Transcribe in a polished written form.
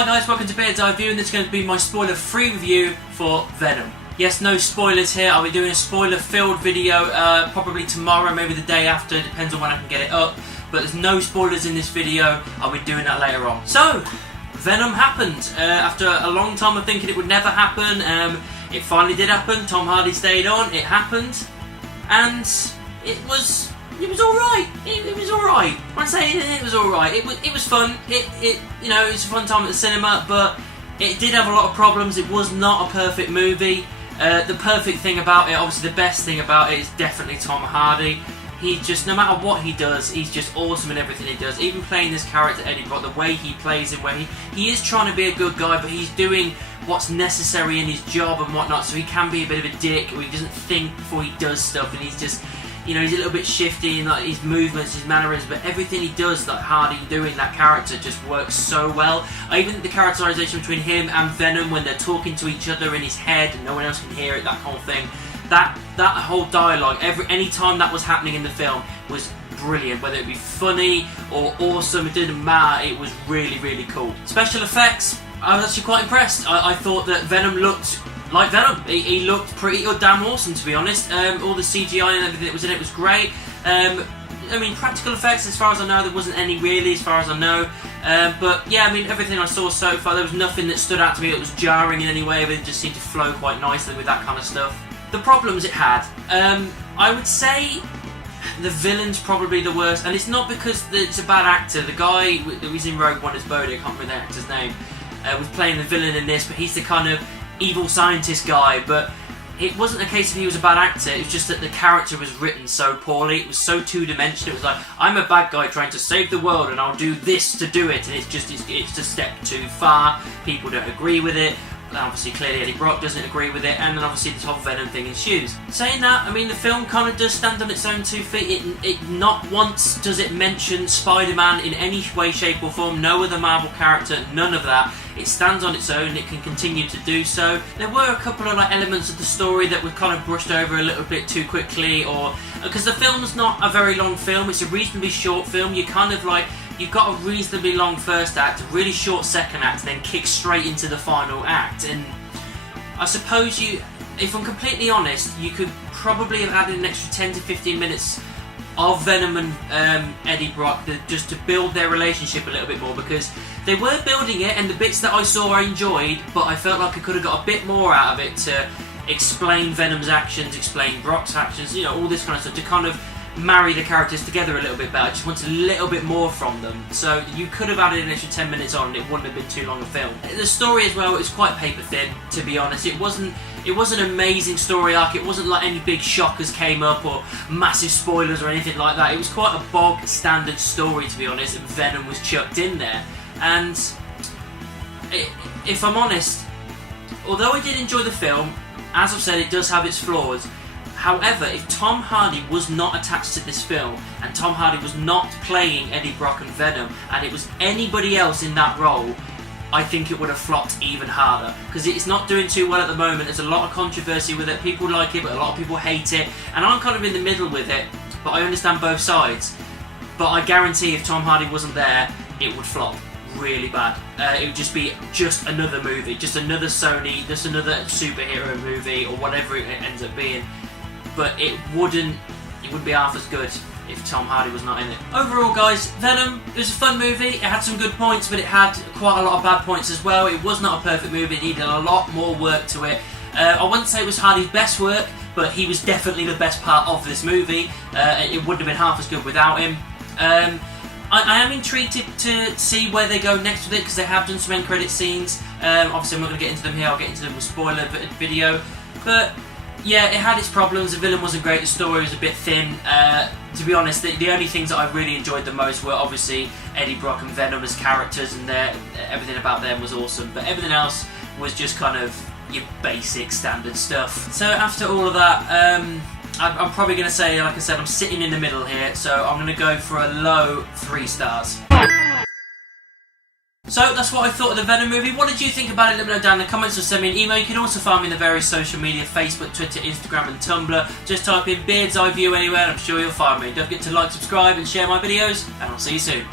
Hi guys, welcome to Beard's Eye View, and this is going to be my spoiler-free review for Venom. Yes, no spoilers here. I'll be doing a spoiler-filled video probably tomorrow, maybe the day after, depends on when I can get it up. But there's no spoilers in this video. I'll be doing that later on. So, Venom happened. After a long time of thinking it would never happen, it finally did happen. Tom Hardy stayed on, it happened, and it was alright. It was alright. When I say it was alright, it was fun. It was a fun time at the cinema, but it did have a lot of problems. It was not a perfect movie. The perfect thing about it, obviously the best thing about it, is definitely Tom Hardy. He just, no matter what he does, he's just awesome in everything he does. Even playing this character Eddie Brock, the way he plays it, where he is trying to be a good guy, but he's doing what's necessary in his job and whatnot, so he can be a bit of a dick, or he doesn't think before he does stuff, and he's just, he's a little bit shifty in like his movements, his mannerisms, but everything he does, like Hardy doing that character, just works so well. I even think the characterization between him and Venom, when they're talking to each other in his head and no one else can hear it, that whole thing, that whole dialogue, any time that was happening in the film was brilliant. Whether it be funny or awesome, it didn't matter. It was really, really cool. Special effects, I was actually quite impressed. I thought that Venom looked like Venom. He looked pretty damn awesome, to be honest. All the CGI and everything that was in it was great. I mean, practical effects, as far as I know, there wasn't any really, as far as I know. But yeah, I mean, everything I saw so far, there was nothing that stood out to me that was jarring in any way. Everything just seemed to flow quite nicely with that kind of stuff. The problems it had, I would say the villain's probably the worst, and it's not because it's a bad actor. The guy that was in Rogue One as Bodhi, I can't remember the actor's name, was playing the villain in this, but he's the kind of evil scientist guy. But it wasn't a case of he was a bad actor, it was just that the character was written so poorly. It was so two-dimensional. It was like, I'm a bad guy trying to save the world and I'll do this to do it, and it's a step too far. People don't agree with it. Obviously, clearly Eddie Brock doesn't agree with it, and then obviously this whole Venom thing ensues. Saying that, I mean, the film kind of does stand on its own 2 feet. It not once does it mention SpiderMan in any way, shape or form, no other Marvel character, none of that. It stands on its own, it can continue to do so. There were a couple of elements of the story that were kind of brushed over a little bit too quickly, or because the film's not a very long film, it's a reasonably short film. You kind of you've got a reasonably long first act, a really short second act, then kick straight into the final act. And I suppose if I'm completely honest, you could probably have added an extra 10 to 15 minutes of Venom and Eddie Brock just to build their relationship a little bit more, because they were building it, and the bits that I saw I enjoyed, but I felt like I could have got a bit more out of it to explain Venom's actions, explain Brock's actions, all this kind of stuff, to kind of marry the characters together a little bit better. I just wanted a little bit more from them. So you could have added an extra 10 minutes on and it wouldn't have been too long a film. The story as well is quite paper thin, to be honest. It wasn't an amazing story arc. It wasn't like any big shockers came up or massive spoilers or anything like that. It was quite a bog standard story, to be honest, and Venom was chucked in there. And if I'm honest, although I did enjoy the film, as I've said, it does have its flaws. However, if Tom Hardy was not attached to this film, and Tom Hardy was not playing Eddie Brock and Venom, and it was anybody else in that role, I think it would have flopped even harder. Because it's not doing too well at the moment. There's a lot of controversy with it. People like it, but a lot of people hate it. And I'm kind of in the middle with it, but I understand both sides. But I guarantee if Tom Hardy wasn't there, it would flop really bad. It would just be another movie, just another Sony, just another superhero movie, or whatever it ends up being. But it wouldn't be half as good if Tom Hardy was not in it. Overall, guys, Venom, it was a fun movie. It had some good points, but it had quite a lot of bad points as well. It was not a perfect movie. It needed a lot more work to it. I wouldn't say it was Hardy's best work, but he was definitely the best part of this movie. It wouldn't have been half as good without him. I am intrigued to see where they go next with it, because they have done some end credit scenes. Obviously, I'm not going to get into them here. I'll get into them with spoiler video. But yeah, it had its problems. The villain wasn't great. The story was a bit thin. To be honest, the only things that I really enjoyed the most were obviously Eddie Brock and Venom as characters, and everything about them was awesome. But everything else was just kind of your basic standard stuff. So after all of that, I'm probably going to say, like I said, I'm sitting in the middle here. So I'm going to go for a low 3 stars. So that's what I thought of the Venom movie. What did you think about it? Let me know down in the comments or send me an email. You can also find me in the various social media, Facebook, Twitter, Instagram and Tumblr. Just type in Beard's Eye View anywhere and I'm sure you'll find me. Don't forget to like, subscribe and share my videos, and I'll see you soon.